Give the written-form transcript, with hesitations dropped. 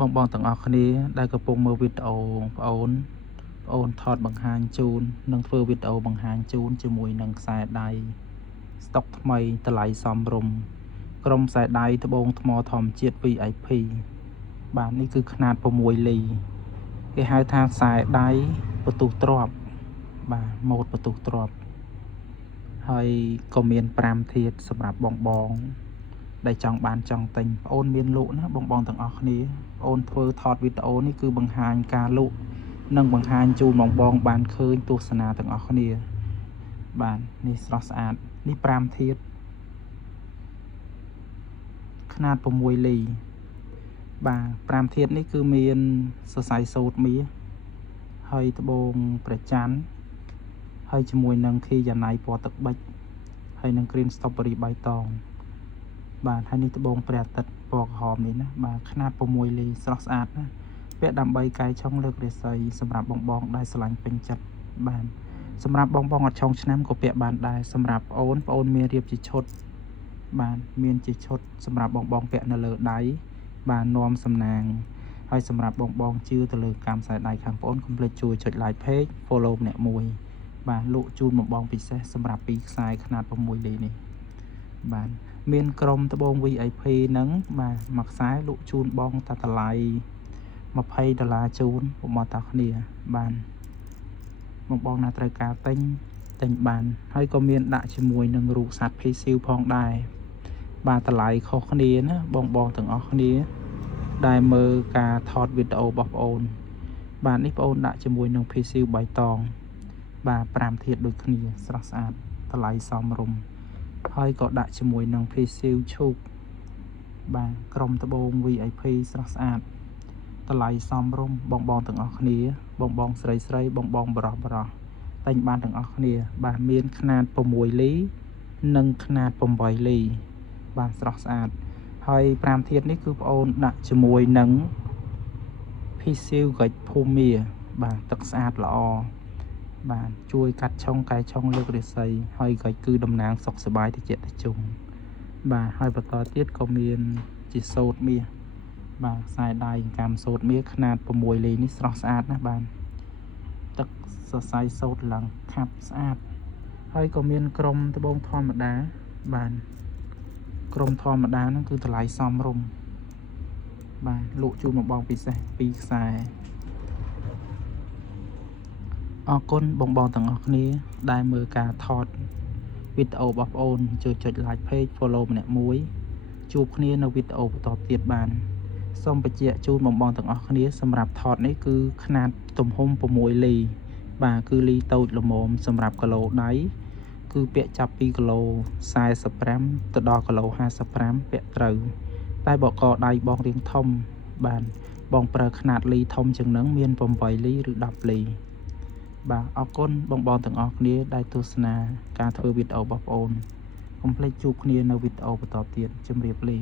បងបងទាំងអស់គ្នាដែលកំពុងមើលវីដេអូបងអូនថតបង្ហាញជូននិងធ្វើវីដេអូបង្ហាញជូនជាមួយនឹងខ្សែដៃស្តុកថ្មីតម្លៃសមរម្យក្រុមខ្សែដៃត្បូងថ្មធម្មជាតិ VIP បាទនេះគឺខ្នាត6លីគេហៅថាខ្សែដៃបន្ទុះទ្រាប់បាទម៉ូតបន្ទុះទ្រាប់ហើយក៏មាន5ធាតុសម្រាប់បងដែលចង់បានចង់ទិញបងអូនមានលក់ណាបងទាំងអស់គ្នាបងអូនធ្វើថតវីដេអូនេះគឺបង្ហាញការលក់និងបង្ហាញជូនបងបានឃើញទស្សនាទាំងអស់គ្នាបាទនេះស្រស់ស្អាតនេះ5ធាតុខ្នាត6លីបាទ5ធាតុនេះគឺមានសរសៃសូត្រមាសហើយត្បូងព្រះច័ន្ទហើយជាមួយនឹងខីយ៉ាណៃពណ៌ទឹកប៊ិចហើយនឹងគ្រីនស្ទ្រូប៊េរីបៃតងបាទហើយនេះត្បូងព្រះអាទិត្យពណ៌ក្រហមនេះណាបាទខ្នាត6លីស្រស់ស្អាតណាពាក់ដើម្បីកែឆុងលើករាសីសម្រាប់បងដែលស្រឡាញ់ពេញចិត្តបាទសម្រាប់បងអត់ឆុងឆ្នាំក៏ពាក់បានដែរសម្រាប់ប្អូនមានរៀបជាឈុតបាទមានជាឈុតសម្រាប់បងពាក់នៅលើដៃបាទនាំសំណាងហើយសម្រាប់បងជឿទៅលើកម្មខ្សែដៃខាងប្អូនកុំភ្លេចជួយចុច like page follow ម្នាក់មួយបាទលក់ជូនបងពិសេសសម្រាប់2ខ្សែខ្នាត6លីនេះបាទមានក្រុមត្បូង VIP ហ្នឹងបាទមួយខ្សែលក់ជូនបងតាតម្លៃ$20ជូនបងតាគ្នាបានបងណាត្រូវការទិញបានហើយក៏មានដាក់ជាមួយនឹងរូបសត្វភីស៊ីវផងដែរបាទតម្លៃខុសគ្នាណាបងទាំងអស់គ្នាដែលមើលការថតវីដេអូរបស់បងអូនបាទនេះបងអូនដាក់ជាមួយនឹងភីស៊ីវបៃតងបាទ5ធាតុដូចគ្នាស្រស់ស្អាតតម្លៃសមរម្យហើយក៏ដាក់ជាមួយនឹងភីស៊ីវឈូកបាទក្រុមត្បូង VIP ស្រស់ស្អាតតម្លៃសមរម្យបងទាំងអស់គ្នាបងស្រីបងបរោះតែងបានទាំងអស់គ្នាបាទមានខ្នាត6លីនិងខ្នាត8លីបាទស្រស់ស្អាតហើយ5ធាតុនេះគឺបងអូនដាក់ជាមួយនឹងភីស៊ីវក្រិចភូមាបាទទឹកស្អាតល្អបាទជួយកាត់ឆុងកែឆុងលើករាសីហើយក្រិចគឺតំណាងសុខសប្បាយតិចតិចបាទហើយបន្តទៀតក៏មានជាសូត្រមាសបាទខ្សែដៃកម្មសូត្រមាសខ្នាត6លីនេះស្រស់ស្អាតណាស់បាទទឹកសរសៃសូត្រឡើងខាប់ស្អាតហើយក៏មានក្រុមត្បូងធម្មតាបាទក្រុមធម្មតាហ្នឹងគឺតម្លៃសមរម្យបាទលក់ជូនបងពិសេស2ខ្សែអរគុណបងទាំងអស់គ្នាដែលមើលការថតវីដេអូរបស់បងអូនជួយចុច like page follow ម្នាក់មួយជួបគ្នានៅវីដេអូបន្តទៀតបានសូមបញ្ជាក់ជូនបងទាំងអស់គ្នាសម្រាប់ថតនេះគឺខ្នាតទំហំ6លីបាទគឺលីតូចល្មមសម្រាប់គីឡូដៃគឺពាក់ចាប់ពីគីឡូ45ទៅដល់គីឡូ55ពាក់ត្រូវតែបកកដៃបងរៀងធំបាទបងប្រើខ្នាតលីធំជាងនឹងមាន8លីឬ10លីបាទអរគុណបងទាំងអស់គ្នាដែលទស្សនាការធ្វើវីដេអូរបស់បងអូនកុំភ្លេចជួបគ្នានៅវីដេអូបន្តទៀតជម្រាបលា